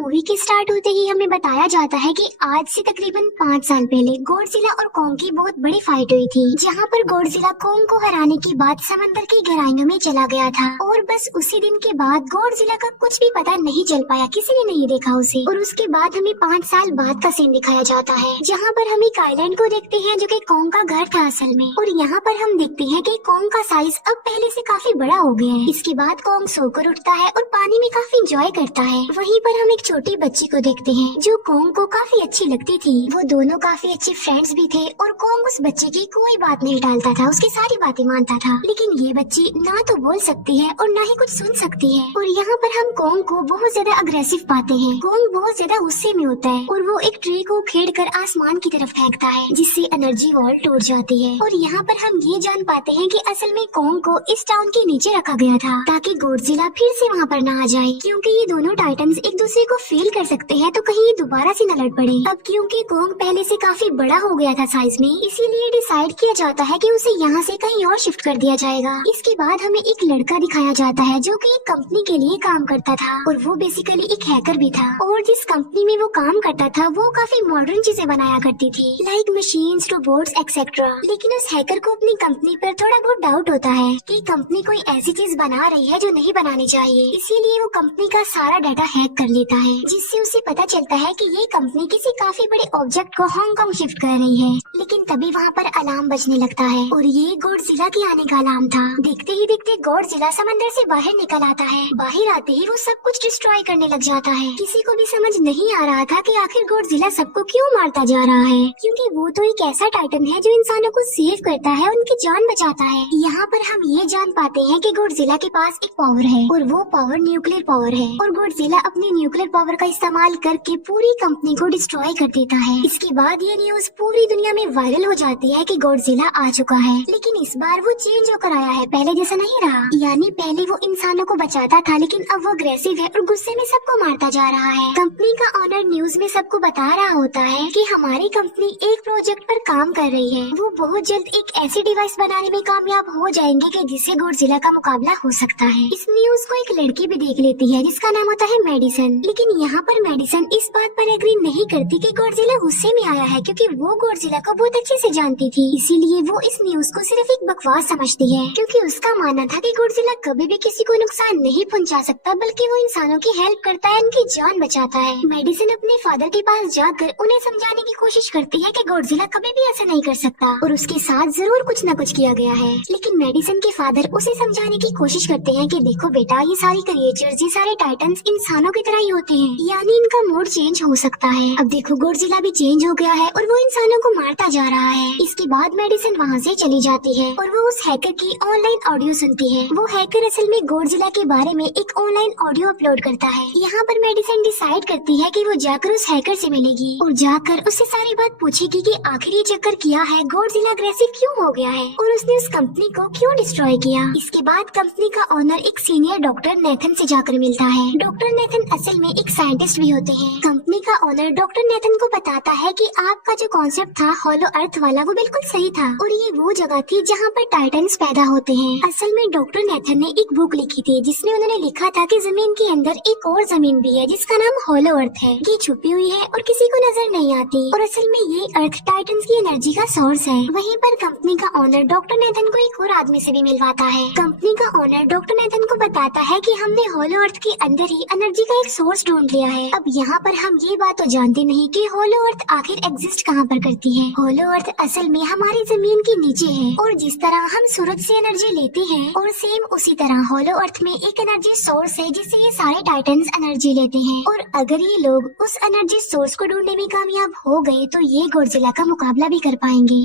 Movie के start होते ही हमें बताया जाता है कि आज से तकरीबन 5 साल पहले गॉडजिला और कॉन्ग की बहुत बड़ी फाइट हुई थी, जहां पर गॉडजिला कॉन्ग को हराने के बाद समंदर की गहराइयों में चला गया था और बस उसी दिन के बाद गॉडजिला का कुछ भी पता नहीं चल पाया, किसी ने नहीं देखा उसे। और उसके बाद हमें 5 साल बाद का सीन दिखाया जाता है, जहाँ पर हम एक आइलैंड को देखते हैं जो कि कॉन्ग का घर था असल में। और यहाँ पर हम देखते हैं कि कॉन्ग का साइज अब पहले से काफी बड़ा हो गया है। इसके बाद कॉन्ग सोकर उठता है और पानी में काफी इंजॉय करता है। वहीं पर हम एक छोटी बच्ची को देखते हैं जो कॉन्ग को काफी अच्छी लगती थी। वो दोनों काफी अच्छे फ्रेंड्स भी थे और कॉन्ग उस बच्चे की कोई बात नहीं टालता था, उसकी सारी बातें मानता था। लेकिन ये बच्ची ना तो बोल सकती है और ना ही कुछ सुन सकती है। और यहाँ पर हम कॉन्ग को बहुत ज्यादा अग्रेसिव पाते हैं। कॉन्ग बहुत ज्यादा गुस्से में होता है और वो एक ट्री को खेड़ कर आसमान की तरफ फेंकता है, जिससे एनर्जी वॉल टूट जाती है। और यहाँ पर हम ये जान पाते हैं कि असल में कॉन्ग को इस टाउन के नीचे रखा गया था ताकि गॉडजिला फिर से वहाँ पर ना आ जाए, क्योंकि ये दोनों टाइटन्स एक दूसरे को फेल कर सकते हैं, तो कहीं ये दोबारा से न लड़ पड़े। अब क्योंकि कॉन्ग पहले से काफी बड़ा हो गया था साइज में, इसीलिए डिसाइड किया जाता है कि उसे यहाँ से कहीं और शिफ्ट कर दिया जाएगा। इसके बाद हमें एक लड़का दिखाया जाता है जो कि एक कंपनी के लिए काम करता था और वो बेसिकली एक हैकर भी था। और जिस कंपनी में वो काम करता था वो काफी मॉडर्न चीजें बनाया करती थी, लाइक मशीन्स, रोबोट्स एक्सेट्रा। लेकिन उस हैकर को अपनी कंपनी पर थोड़ा बहुत डाउट होता है कि कंपनी कोई ऐसी चीज बना रही है जो नहीं बनानी चाहिए, इसीलिए वो कंपनी का सारा डाटा हैक कर लेता है, जिससे उसे पता चलता है कि ये कंपनी किसी काफी बड़े ऑब्जेक्ट को हांगकांग शिफ्ट कर रही है। लेकिन तभी वहाँ पर अलार्म बजने लगता है और ये गॉडजिला के आने का अलार्म था। देखते ही देखते गॉडजिला समंदर से बाहर निकल आता है। बाहर आते ही वो सब कुछ डिस्ट्रॉय करने लग जाता है। किसी को भी समझ नहीं आ रहा था कि आखिर गॉडजिला सबको क्यों मारता जा रहा है, क्योंकि वो तो एक ऐसा टाइटन है जो इंसानों को सेव करता है, उनकी जान बचाता है। यहाँ पर हम ये जान पाते हैं कि गॉडजिला के पास एक पावर है और वो पावर न्यूक्लियर पावर है। और गॉडजिला अपनी न्यूक्लियर पावर का इस्तेमाल करके पूरी कंपनी को डिस्ट्रॉय कर देता है। इसके बाद ये न्यूज पूरी दुनिया में वायरल हो जाती है कि गॉडजिला आ चुका है, लेकिन इस बार वो चेंज होकर आया है, पहले जैसा नहीं रहा। यानी पहले वो इंसानों को बचाता था, लेकिन अब वो अग्रेसिव है और गुस्से में सबको मारता जा रहा है। कंपनी का ऑनर न्यूज में सबको बता रहा होता है कि हमारी कंपनी एक प्रोजेक्ट पर काम कर रही है। वो बहुत जल्द एक ऐसी डिवाइस बनाने में कामयाब हो जाएंगे कि जिससे गॉडजिला का मुकाबला हो सकता है। इस न्यूज को एक लड़की भी देख लेती है जिसका नाम होता है मेडिसन। लेकिन यहाँ पर मेडिसन इस बात पर एग्री नहीं करती कि गॉडजिला गुस्से में आया है, क्योंकि वो गॉडजिला को बहुत अच्छे से जानती थी। इसीलिए वो इस न्यूज को सिर्फ एक बकवास समझती है, क्योंकि उसका मानना था कि गॉडजिला कभी भी किसी को नुकसान नहीं पहुँचा सकता, बल्कि वो इंसानों की हेल्प करता है, उनकी जान बचाता है। मेडिसन अपने फादर के पास जाकर उन्हें समझाने की कोशिश करती है कि गॉडजिला कभी भी ऐसा नहीं कर सकता और उसके साथ जरूर कुछ न कुछ किया गया है। लेकिन मेडिसन के फादर उसे समझाने की कोशिश करते हैं कि देखो बेटा, ये सारी क्रिएचर्स, ये सारे टाइटन्स इंसानों की तरह ही होते हैं, यानी इनका मूड चेंज हो सकता है। अब देखो गॉडजिला भी चेंज हो गया है और वो इंसानों को मारता जा रहा है। इसके बाद मेडिसन वहाँ से चली जाती है और वो उस हैकर की ऑनलाइन ऑडियो सुनती है। वो हैकर असल में गॉडजिला के बारे में एक ऑनलाइन ऑडियो अपलोड करता है। यहाँ पर मेडिसन डिसाइड करती है कि वो जाकर उस हैकर से मिलेगी और जाकर उससे सारी बात पूछेगी कि आखिर ये चक्कर किया है, गॉडजिला अग्रेसिव क्यों हो गया है और उसने उस कंपनी को क्यों डिस्ट्रॉय किया। इसके बाद कंपनी का ओनर एक सीनियर डॉक्टर नेथन से जाकर मिलता है। डॉक्टर नेथन असल में एक साइंटिस्ट भी होते हैं। कंपनी का ओनर डॉक्टर नेथन को बताता है कि आपका जो कॉन्सेप्ट था हॉलो अर्थ वाला, वो बिल्कुल सही था और ये वो जगह थी जहाँ पर टाइटन्स पैदा होते हैं। असल में डॉक्टर नेथन ने एक बुक लिखी थी जिसमें उन्होंने लिखा था कि जमीन के अंदर एक और जमीन भी है जिसका नाम हॉलो अर्थ है। ये छुपी हुई है और किसी को नजर नहीं आती और असल में ये अर्थ टाइटन्स की एनर्जी का सोर्स है। वहीं पर कंपनी का ओनर डॉक्टर नेथन को एक और आदमी से भी मिलवाता है। कंपनी का ओनर डॉक्टर नेथन को बताता है कि हमने हॉलो अर्थ के अंदर ही एनर्जी का एक सोर्स ढूंढ लिया है। अब यहाँ पर हम ये बात तो जानते नहीं कि हॉलो अर्थ आखिर एग्जिस्ट कहाँ पर करती है। हॉलो अर्थ असल में हमारी जमीन के नीचे है और जिस तरह हम सूरज से एनर्जी लेते हैं और सेम उसी तरह हॉलो अर्थ में एक एनर्जी सोर्स है जिससे ये सारे टाइटन्स एनर्जी लेते हैं। और अगर ये लोग उस एनर्जी सोर्स को ढूंढने में कामयाब हो गए तो ये गॉडजिला का मुकाबला भी कर पाएंगे।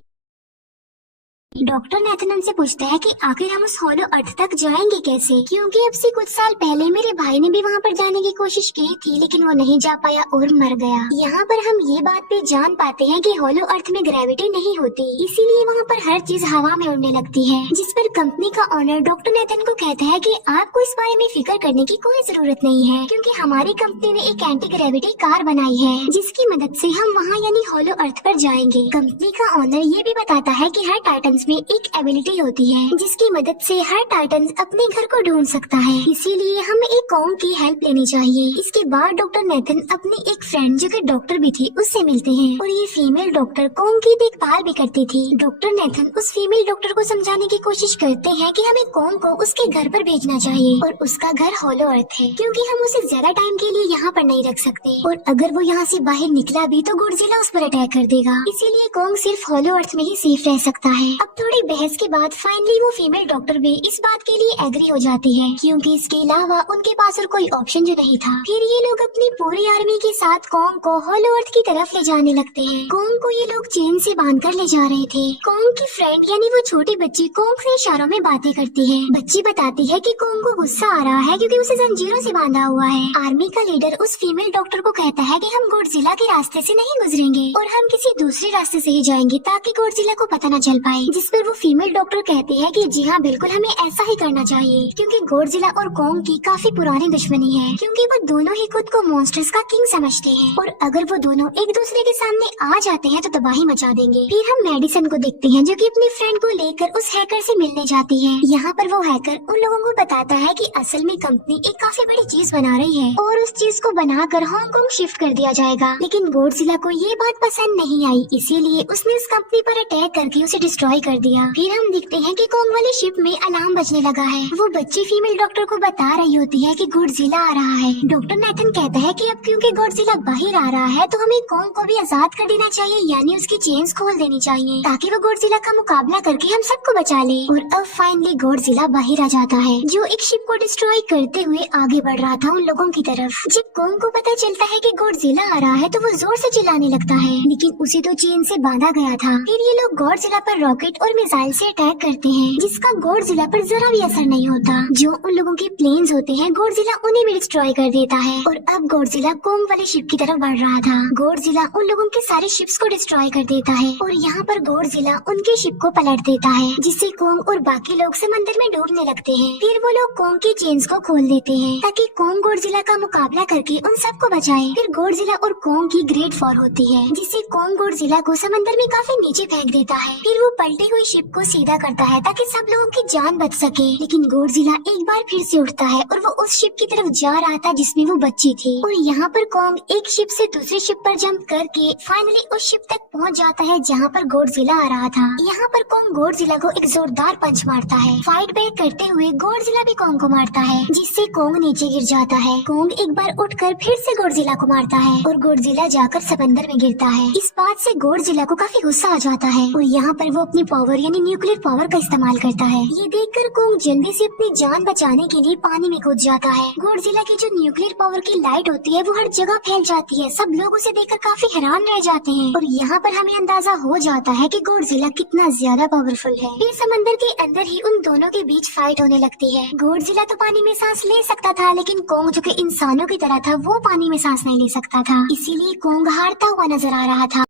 डॉक्टर नेथन उनसे पूछता है कि आखिर हम उस हॉलो अर्थ तक जाएंगे कैसे, क्योंकि अब से कुछ साल पहले मेरे भाई ने भी वहाँ पर जाने की कोशिश की थी, लेकिन वो नहीं जा पाया और मर गया। यहाँ पर हम ये बात भी जान पाते हैं कि हॉलो अर्थ में ग्रेविटी नहीं होती, इसीलिए वहाँ पर हर चीज हवा में उड़ने लगती है। जिस पर कंपनी का ओनर डॉक्टर नेथन को कहता है कि आपको इस बारे में फिक्र करने की कोई जरूरत नहीं है, क्योंकि हमारी कंपनी ने एक एंटी ग्रेविटी कार बनाई है जिसकी मदद से हम वहाँ यानी हॉलो अर्थ पर जाएंगे। कंपनी का ओनर ये भी बताता है कि हर टाइटन्स में एक एबिलिटी होती है जिसकी मदद से हर टाइटन अपने घर को ढूंढ सकता है, इसीलिए हमें एक कॉन्ग की हेल्प लेनी चाहिए। इसके बाद डॉक्टर नेथन अपनी एक फ्रेंड जो कि डॉक्टर भी थी उससे मिलते हैं और ये फीमेल डॉक्टर कॉन्ग की देखभाल भी करती थी। डॉक्टर नेथन उस फीमेल डॉक्टर को समझाने की कोशिश करते हैं कि हमें कॉन्ग को उसके घर पर भेजना चाहिए और उसका घर हॉलो अर्थ है क्योंकि हम उसे ज्यादा टाइम के लिए यहाँ पर नहीं रख सकते और अगर वो यहाँ से बाहर निकला भी तो गॉडजिला उस पर अटैक कर देगा, इसीलिए कॉन्ग सिर्फ हॉलो अर्थ में ही सेफ रह सकता है। अब थोड़ी बहस के बाद फाइनली वो फीमेल डॉक्टर भी इस बात के लिए एग्री हो जाती है क्योंकि इसके अलावा उनके पास और कोई ऑप्शन जो नहीं था। फिर ये लोग अपनी पूरी आर्मी के साथ कॉन्ग को हॉलो अर्थ की तरफ ले जाने लगते हैं। कॉन्ग को ये लोग चेन से बांधकर ले जा रहे थे। कॉन्ग की फ्रेंड यानी वो छोटी बच्ची कॉन्ग से इशारों में बातें करती है। बच्ची बताती है कि कॉन्ग को गुस्सा आ रहा है क्योंकि उसे जंजीरों से बांधा हुआ है। आर्मी का लीडर उस फीमेल डॉक्टर को कहता है कि हम गॉडजिला के रास्ते से नहीं गुजरेंगे और हम किसी दूसरे रास्ते से ही जाएंगे ताकि गॉडजिला को पता न चल पाए, जिस पर वो फीमेल डॉक्टर कहती है कि जी हाँ बिल्कुल हमें ऐसा ही करना चाहिए क्योंकि गॉडजिला और कॉन्ग की काफी पुरानी दुश्मनी है क्योंकि वो दोनों ही खुद को मॉन्स्टर्स का किंग समझते हैं और अगर वो दोनों एक दूसरे के सामने आ जाते हैं तो तबाही मचा देंगे। फिर हम मेडिसन को देखते हैं जो कि अपनी फ्रेंड को लेकर उस हैकर से मिलने जाती है। यहाँ पर वो हैकर उन लोगों को बताता है कि असल में कंपनी एक काफी बड़ी चीज बना रही है और उस चीज को बनाकर हांगकांग शिफ्ट कर दिया जाएगा, लेकिन गॉडजिला को ये बात पसंद नहीं आई, इसीलिए उसने उस कंपनी पर अटैक करके उसे डिस्ट्रॉय कर दिया। फिर हम देखते हैं कि कॉन्ग वाली शिप में अलार्म बजने लगा है। वो बच्ची फीमेल डॉक्टर को बता रही होती है कि गॉडजिला आ रहा है। डॉक्टर नेथन कहता है कि अब क्योंकि गॉडजिला बाहर आ रहा है तो हमें कॉन्ग को भी आजाद कर देना चाहिए, यानी उसकी चेन्स खोल देनी चाहिए ताकि वो गॉडजिला का मुकाबला करके हम सबको बचा ले। और अब फाइनली गॉडजिला बाहर आ जाता है जो एक शिप को डिस्ट्रॉय करते हुए आगे बढ़ रहा था उन लोगों की तरफ। जब कॉन्ग को पता चलता है कि गॉडजिला आ रहा है तो वो जोर से चिल्लाने लगता है, लेकिन उसे तो चेन से बांधा गया था। फिर ये लोग गॉडजिला पर रॉकेट और मिसाइल से अटैक करते हैं जिसका गॉडजिला पर जरा भी असर नहीं होता। जो उन लोगों के प्लेन्स होते हैं गॉडजिला उन्हें भी डिस्ट्रॉय कर देता है और अब गॉडजिला कॉन्ग वाली शिप की तरफ बढ़ रहा था। गॉडजिला उन लोगों के सारे शिप्स को डिस्ट्रॉय कर देता है और यहाँ पर गॉडजिला उनके शिप को पलट देता है जिससे कॉन्ग और बाकी लोग समंदर में डूबने लगते हैं। फिर वो लोग कॉन्ग की चेन्स को खोल देते हैं ताकि कॉन्ग गॉडजिला का मुकाबला करके उन सबको बचाए। फिर गॉडजिला और कॉन्ग की ग्रेट वॉर होती है जिससे कॉन्ग गॉडजिला को समंदर में काफी नीचे फेंक देता है। फिर वो पलटी हुई शिप को सीधा करता है ताकि सब लोगों की जान बच सके, लेकिन गॉडजिला एक बार फिर से उठता है और वो उस शिप की तरफ जा रहा था जिसमें वो बच्ची थी। और यहाँ पर कॉन्ग एक शिप से दूसरी शिप पर जंप करके फाइनली उस शिप तक पहुँच जाता है जहाँ पर गॉडजिला आ रहा था। यहाँ पर कॉन्ग गॉडजिला को एक जोरदार पंच मारता है। फाइट बैक करते हुए गॉडजिला भी कॉन्ग को मारता है जिससे कॉन्ग नीचे गिर जाता है। कॉन्ग एक बार उठकर फिर से गॉडजिला को मारता है और गॉडजिला जाकर समंदर में गिरता है। इस बात से गॉडजिला को काफी गुस्सा आ जाता है और यहाँ पर वो अपनी पावर यानी न्यूक्लियर पावर का इस्तेमाल करता है। ये देखकर कॉन्ग जल्दी से अपनी जान बचाने के लिए पानी में कूद जाता है। गॉडजिला की जो न्यूक्लियर पावर की लाइट होती है वो हर जगह फैल जाती है। सब लोग उसे देखकर काफी हैरान रह जाते हैं और यहाँ पर हमें अंदाजा हो जाता है कि गॉडजिला कितना ज्यादा पावरफुल है। फिर समंदर के अंदर ही उन दोनों के बीच फाइट होने लगती है। गॉडजिला तो पानी में सांस ले सकता था, लेकिन कॉन्ग जो कि इंसानों की तरह था वो पानी में सांस नहीं ले सकता था, इसीलिए कॉन्ग हारता हुआ नजर आ रहा था।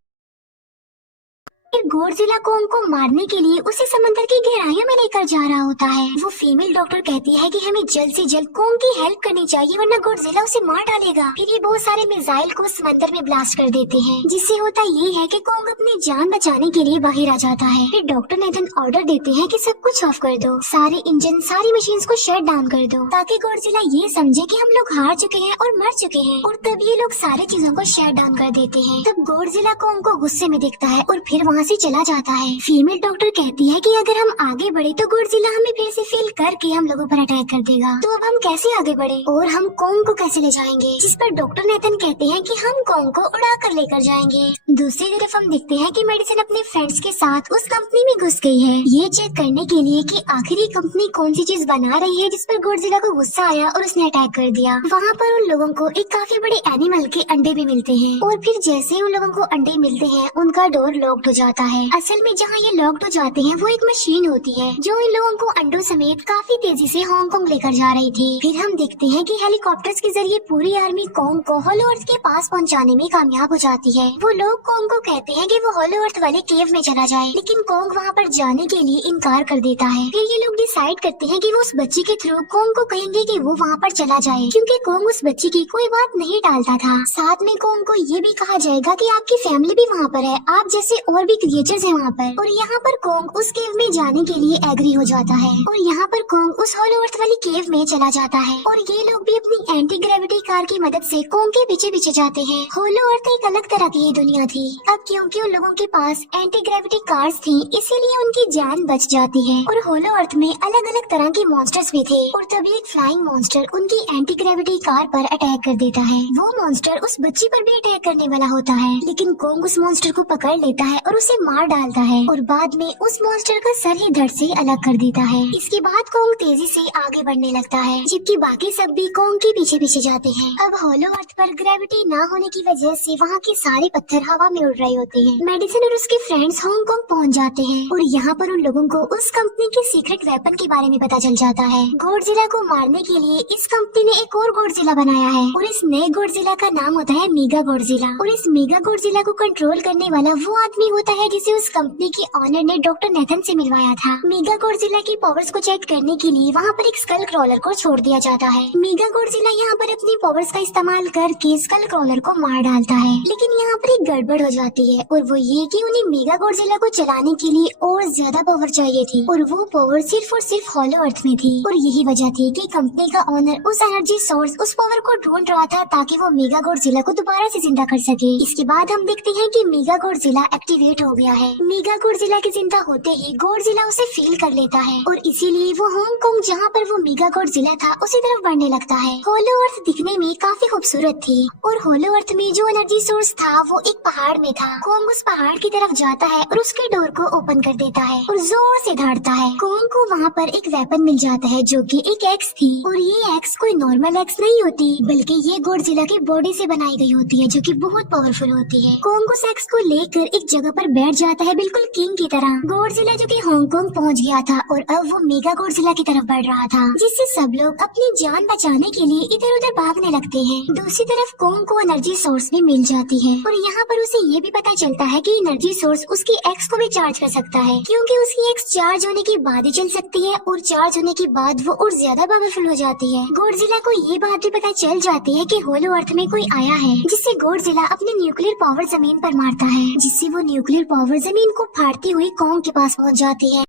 फिर गॉडजिला कॉन्ग को मारने के लिए उसे समंदर की गहराइयों में लेकर जा रहा होता है। वो फीमेल डॉक्टर कहती है कि हमें जल्द से जल्द कॉन्ग की हेल्प करनी चाहिए वरना गॉडजिला उसे मार डालेगा। फिर ये बहुत सारे मिसाइल को समंदर में ब्लास्ट कर देते हैं जिससे होता ये है कि कॉन्ग अपनी जान बचाने के लिए बाहर आ जाता है। फिर डॉक्टर नेथन ऑर्डर देते हैं कि सब कुछ ऑफ कर दो, सारे इंजन सारी मशीन्स को शट डाउन कर दो ताकि गॉडजिला ये समझे कि हम लोग हार चुके हैं और मर चुके हैं। और तब ये लोग सारी चीजों को शट डाउन कर देते हैं। तब गॉडजिला कॉन्ग को गुस्से में देखता है और फिर वहाँ से चला जाता है। फीमेल डॉक्टर कहती है कि अगर हम आगे बढ़े तो गॉडजिला हमें फिर से फेल करके हम लोगों पर अटैक कर देगा, तो अब हम कैसे आगे बढ़े और हम कॉन्ग को कैसे ले जाएंगे। जिस पर डॉक्टर नेथन कहते हैं कि हम कॉन्ग को उड़ा कर लेकर जाएंगे। दूसरी तरफ हम देखते हैं कि मेडिसन अपने फ्रेंड्स के साथ उस कंपनी में घुस गई है ये चेक करने के लिए कि आखिर ये कंपनी कौन सी चीज बना रही है, जिस पर गॉडजिला को गुस्सा आया और उसने अटैक कर दिया। वहाँ पर उन लोगों को एक काफी बड़े एनिमल के अंडे भी मिलते हैं और फिर जैसे उन लोगों को अंडे मिलते हैं उनका डोर लॉक्ड हो जाता है। असल में जहाँ ये लॉक्ड हो जाते हैं वो एक मशीन होती है जो इन लोगों को अंडों समेत काफी तेजी से हांगकांग लेकर जा रही थी। फिर हम देखते हैं कि हेलीकॉप्टर्स के जरिए पूरी आर्मी कॉन्ग को हॉलो अर्थ के पास पहुंचाने में कामयाब हो जाती है। वो लोग कॉन्ग को कहते हैं कि वो हॉलो अर्थ वाले केव में चला जाए, लेकिन कॉन्ग वहाँ पर जाने के लिए इनकार कर देता है। फिर ये लोग डिसाइड करते हैं कि वो उस बच्ची के थ्रू कॉन्ग को कहेंगे कि वो वहाँ पर चला जाए, क्योंकि कॉन्ग उस बच्ची की कोई बात नहीं टालता था। साथ में कॉन्ग को ये भी कहा जाएगा कि आपकी फैमिली भी वहाँ पर है, आप जैसे और भी भी क्रिएचर्स है वहाँ पर। और यहाँ पर कोंग उस केव में जाने के लिए एग्री हो जाता है और यहाँ पर कोंग उस होलो अर्थ वाली केव में चला जाता है और ये लोग भी अपनी एंटी ग्रेविटी कार की मदद से कोंग के पीछे पीछे जाते हैं। होलो अर्थ एक अलग तरह की दुनिया थी। अब क्योंकि उन लोगों के पास एंटी ग्रेविटी कार्स थी, इसीलिए उनकी जान बच जाती है। और होलो अर्थ में अलग अलग तरह के मॉन्स्टर्स भी थे और तभी एक फ्लाइंग मॉन्स्टर उनकी एंटी ग्रेविटी कार पर अटैक कर देता है। वो मॉन्स्टर उस बच्ची पर भी अटैक करने वाला होता है, लेकिन कोंग उस मॉन्स्टर को पकड़ लेता है और उसे मार डालता है और बाद में उस मॉन्स्टर का सर ही धड़ से अलग कर देता है। इसके बाद कोंग तेजी से आगे बढ़ने लगता है, जबकि बाकी सब भी कोंग के पीछे पीछे जाते हैं। अब होलो अर्थ पर ग्रेविटी न होने की वजह से वहाँ के सारे पत्थर हवा में उड़ रहे होते हैं। मेडिसिन और उसके फ्रेंड्स हांगकांग पहुँच जाते हैं और यहाँ पर उन लोगों को उस कंपनी के सीक्रेट वेपन के बारे में पता चल जाता है। गॉडजिला को मारने के लिए इस कंपनी ने एक और गॉडजिला बनाया है और इस नए गॉडजिला का नाम होता है मेगा गॉडजिला। और इस मेगा गॉडजिला को कंट्रोल करने वाला वो आदमी होता है जिसे उस कंपनी के ऑनर ने डॉक्टर नेथन से मिलवाया था। मेगा गॉडजिला की पावर्स को चेक करने के लिए वहाँ पर एक स्कल क्रॉलर को छोड़ दिया जाता है। मेगा गॉडजिला यहाँ पर अपनी पावर्स का इस्तेमाल करके स्कल क्रॉलर को मार डालता है, लेकिन यहाँ पर एक गड़बड़ हो जाती है और वो ये कि उन्हें मेगा गॉडजिला को चलाने के लिए और ज्यादा पावर चाहिए थी और वो पावर सिर्फ और सिर्फ होलो अर्थ में थी। और यही वजह थी कि कंपनी का ऑनर उस एनर्जी सोर्स उस पावर को ढूंढ रहा था ताकि वो मेगा गॉडजिला को दोबारा से जिंदा कर सके। इसके बाद हम देखते हैं कि मेगा गॉडजिला एक्टिवेट हो गया है। मेगा गॉडजिला के जिंदा होते ही गॉडजिला उसे फील कर लेता है और इसीलिए वो हांगकांग जहाँ पर वो मेगा गॉडजिला था उसी तरफ बढ़ने लगता है। होलो अर्थ दिखने में काफी खूबसूरत थी और होलो अर्थ में जो एनर्जी सोर्स था वो एक पहाड़ में था। कोंग उस पहाड़ की तरफ जाता है और उसके डोर को ओपन कर देता है और जोर से दौड़ता है। कोंग को वहाँ पर एक वेपन मिल जाता है जो कि एक एक्स थी और ये एक्स कोई नॉर्मल एक्स नहीं होती, बल्कि ये गॉडजिला की बॉडी से बनाई गई होती है जो कि बहुत पावरफुल होती है। कोंग उस एक्स को लेकर एक जगह पर बैठ जाता है बिल्कुल किंग की तरह। गॉडजिला जो कि हांगकांग पहुंच गया था और अब वो मेगा गॉडजिला की तरफ बढ़ रहा था, जिससे सब लोग अपनी जान बचाने के लिए इधर उधर भागने लगते हैं। दूसरी तरफ कोंग को एनर्जी सोर्स भी मिल जाती है और यहाँ पर उसे ये भी पता चलता है कि एनर्जी सोर्स उसकी एक्स को भी चार्ज कर सकता है, क्योंकि उसकी एक्स चार्ज होने के बाद ही चल सकती है और चार्ज होने के बाद वो और ज्यादा पावरफुल हो जाती है। गॉडजिला को ये बात भी पता चल जाती है कि होलो अर्थ में कोई आया है, जिससे गॉडजिला अपने न्यूक्लियर पावर जमीन पर मारता है, जिससे वो न्यूक्लियर पावर जमीन को फाड़ती हुई कोंग के पास पहुँच जाती है।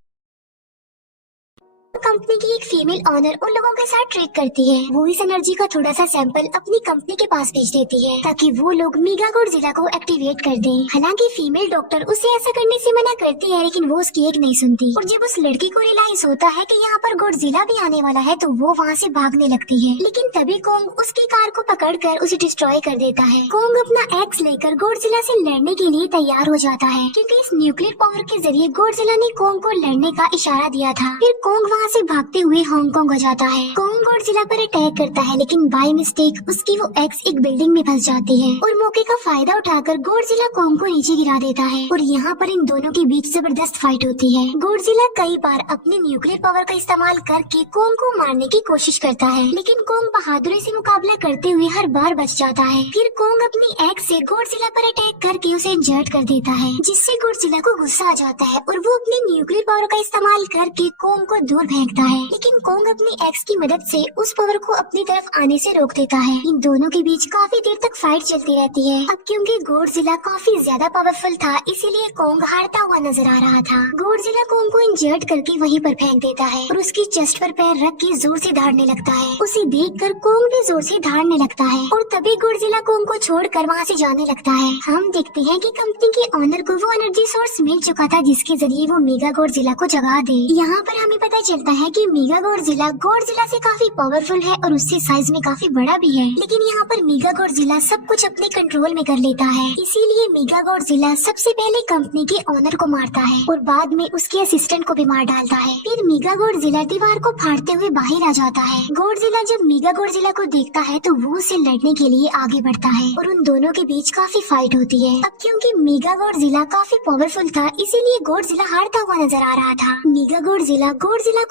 कंपनी की एक फीमेल ऑनर उन लोगों के साथ ट्रेक करती है। वो इस एनर्जी का थोड़ा सा सैंपल अपनी कंपनी के पास भेज देती है ताकि वो लोग मेगा गॉडजिला को एक्टिवेट कर दें। हालांकि फीमेल डॉक्टर उसे ऐसा करने से मना करती है, लेकिन वो उसकी एक नहीं सुनती और जब उस लड़की को रियलाइज होता है कि यहाँ पर गॉडजिला भी आने वाला है तो वो वहाँ से भागने लगती है। लेकिन तभी कोंग उसकी कार को पकड़कर उसे डिस्ट्रॉय कर देता है। कोंग अपना एक्स लेकर गॉडजिला से लड़ने के लिए तैयार हो जाता है, क्योंकि इस न्यूक्लियर पावर के जरिए गॉडजिला ने कोंग को लड़ने का इशारा दिया था। फिर कोंग वहाँ से भागते हुए हांगकांग हो जाता है। कोंग गॉडजिला पर अटैक करता है, लेकिन बाय मिस्टेक उसकी वो एक्स एक बिल्डिंग में फंस जाती है और मौके का फायदा उठाकर गॉडजिला कोंग को नीचे गिरा देता है और यहाँ पर इन दोनों के बीच जबरदस्त फाइट होती है। गॉडजिला कई बार अपने न्यूक्लियर पावर का इस्तेमाल करके कोंग को मारने की कोशिश करता है, लेकिन कोंग बहादुरी से मुकाबला करते हुए हर बार बच जाता है। फिर कोंग अपनी एक्स से गॉडजिला पर अटैक करके उसे इंजर्ड कर देता है, जिससे गॉडजिला को गुस्सा आ जाता है और वो अपनी न्यूक्लियर पावर का इस्तेमाल करके कोंग को दूर फेंकता है, लेकिन कोंग अपनी एक्स की मदद से उस पावर को अपनी तरफ आने से रोक देता है। इन दोनों के बीच काफी देर तक फाइट चलती रहती है। अब क्योंकि गॉडजिला काफी ज्यादा पावरफुल था, इसीलिए कोंग हारता हुआ नजर आ रहा था। गॉडजिला कोंग को इंजर्ड करके वहीं पर फेंक देता है और उसकी चेस्ट पर पैर रख के जोर से दहाड़ने लगता है। उसे देखकर कोंग भी जोर से दहाड़ने लगता है और तभी गॉडजिला कोंग को छोड़कर वहाँ से जाने लगता है। हम देखते हैं कि कंपनी के ऑनर को वो एनर्जी सोर्स मिल चुका था जिसके जरिए वो मेगा गॉडजिला को जगा दे। यहाँ पर हमें पता चलता है कि मेगा गॉडजिला से काफी पावरफुल है और उससे साइज में काफी बड़ा भी है, लेकिन यहाँ पर मेगा गॉडजिला सब कुछ अपने कंट्रोल में कर लेता है। इसीलिए मेगा गॉडजिला सबसे पहले कंपनी के ऑनर को मारता है और बाद में उसके असिस्टेंट को भी मार डालता है। फिर मेगा गॉडजिला दीवार को फाड़ते हुए बाहर आ जाता है। गॉडजिला जब मेगा गॉडजिला को देखता है तो वो उसे लड़ने के लिए आगे बढ़ता है और उन दोनों के बीच काफी फाइट होती है। अब क्योंकि मेगा गॉडजिला काफी पावरफुल था, इसीलिए गॉडजिला हारता हुआ नजर आ रहा था। मेगा गॉडजिला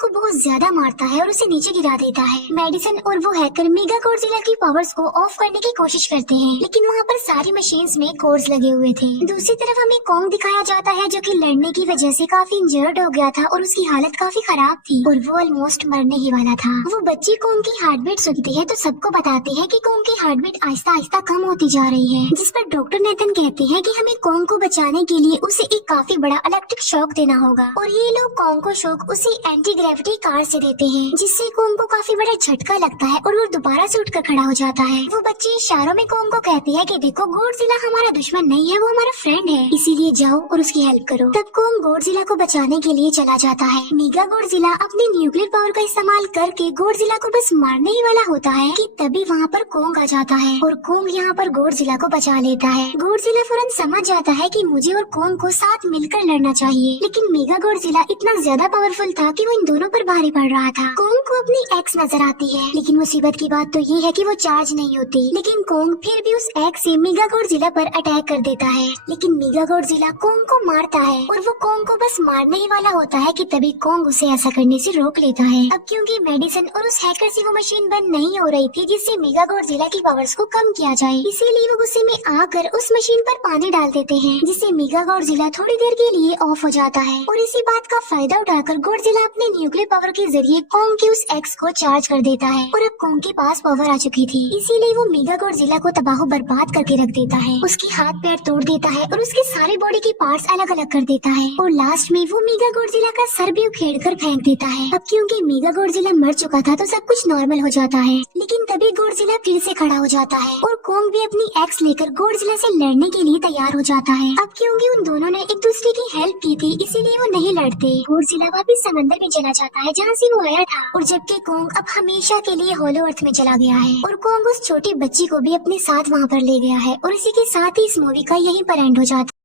को बहुत ज्यादा मारता है और उसे नीचे गिरा देता है। मेडिसन और वो हैकर मेगा गॉडजिला की पावर्स को ऑफ करने की कोशिश करते हैं, लेकिन वहाँ पर सारी मशीन्स में कोड्स लगे हुए थे। दूसरी तरफ हमें कॉन्ग दिखाया जाता है जो कि लड़ने की वजह से काफी इंजर्ड हो गया था और उसकी हालत काफी खराब थी और वो ऑलमोस्ट मरने ही वाला था। वो बच्ची कॉन्ग की हार्ट बीट सुनती है तो सबको बताते हैं कि कॉन्ग की हार्ट बीट आहिस्ता आहिस्ता कम होती जा रही है, जिस पर डॉक्टर नेथन कहते हैं कि हमें कॉन्ग को बचाने के लिए उसे एक काफी बड़ा इलेक्ट्रिक शॉक देना होगा। और ये लोग कॉन्ग को शॉक उसी एंटी ग्रेविटी कार से देते हैं, जिससे कॉन्ग को काफी बड़ा झटका लगता है और वो दोबारा से उठकर खड़ा हो जाता है। वो बच्चे इशारों में कॉन्ग को कहती है कि देखो गॉडजिला हमारा दुश्मन नहीं है, वो हमारा फ्रेंड है, इसीलिए जाओ और उसकी हेल्प करो। तब कॉन्ग गॉडजिला को बचाने के लिए चला जाता है। मेगा गॉडजिला अपने न्यूक्लियर पावर का इस्तेमाल करके गॉडजिला को बस मारने ही वाला होता है कि तभी वहाँ पर कॉन्ग आ जाता है और कॉन्ग यहाँ पर गॉडजिला को बचा लेता है। गॉडजिला फौरन समझ जाता है कि मुझे और कॉन्ग को साथ मिलकर लड़ना चाहिए, लेकिन मेगा गॉडजिला इतना ज्यादा पावरफुल था कि वो इन दोनों पर भारी पड़ रहा था। कॉन्ग को अपनी एक्स नजर आती है, लेकिन मुसीबत की बात तो ये है कि वो चार्ज नहीं होती। लेकिन कॉन्ग फिर भी उस एक्स से मेगा गॉडजिला पर अटैक कर देता है, लेकिन मेगा गॉडजिला कॉन्ग को मारता है और वो कॉन्ग को बस मारने ही वाला होता है कि तभी कॉन्ग उसे ऐसा करने से रोक लेता है। अब क्योंकि मेडिसन और उस हैकर से वो मशीन बंद नहीं हो रही थी जिससे मेगा गॉडजिला की पावर्स को कम किया जाए, इसीलिए वो गुस्से में आकर उस मशीन पर पानी डाल देते हैं, जिससे मेगा गॉडजिला थोड़ी देर के लिए ऑफ हो जाता है। और इसी बात का फायदा उठाकर गॉडजिला अपने न्यूक्लियर पावर के जरिए कॉन्ग के उस एक्स को चार्ज कर देता है और अब कॉन्ग के पास पावर आ चुकी थी, इसीलिए वो मेगा गॉडजिला को तबाह बर्बाद करके रख देता है। उसकी हाथ पैर तोड़ देता है और उसके सारे बॉडी के पार्ट्स अलग अलग कर देता है और लास्ट में वो मेगा गॉडजिला का सर भी उखेड़ कर फेंक देता है। अब क्योंकि मेगा गॉडजिला मर चुका था तो सब कुछ नॉर्मल हो जाता है, लेकिन तभी गॉडजिला फिर से खड़ा हो जाता है और कॉन्ग भी अपनी एक्स लेकर गॉडजिला से लड़ने के लिए तैयार हो जाता है। अब क्योंकि उन दोनों ने एक दूसरे की हेल्प की थी, इसीलिए वो नहीं लड़ते। गॉडजिला वापिस समंदर में चला जाता है जहाँ से वो आया था, और जबकि कॉन्ग अब हमेशा के लिए होलो अर्थ में चला गया है और कॉन्ग उस छोटी बच्ची को भी अपने साथ वहाँ पर ले गया है। और इसी के साथ ही इस मूवी का यहीं पर एंड हो जाता है।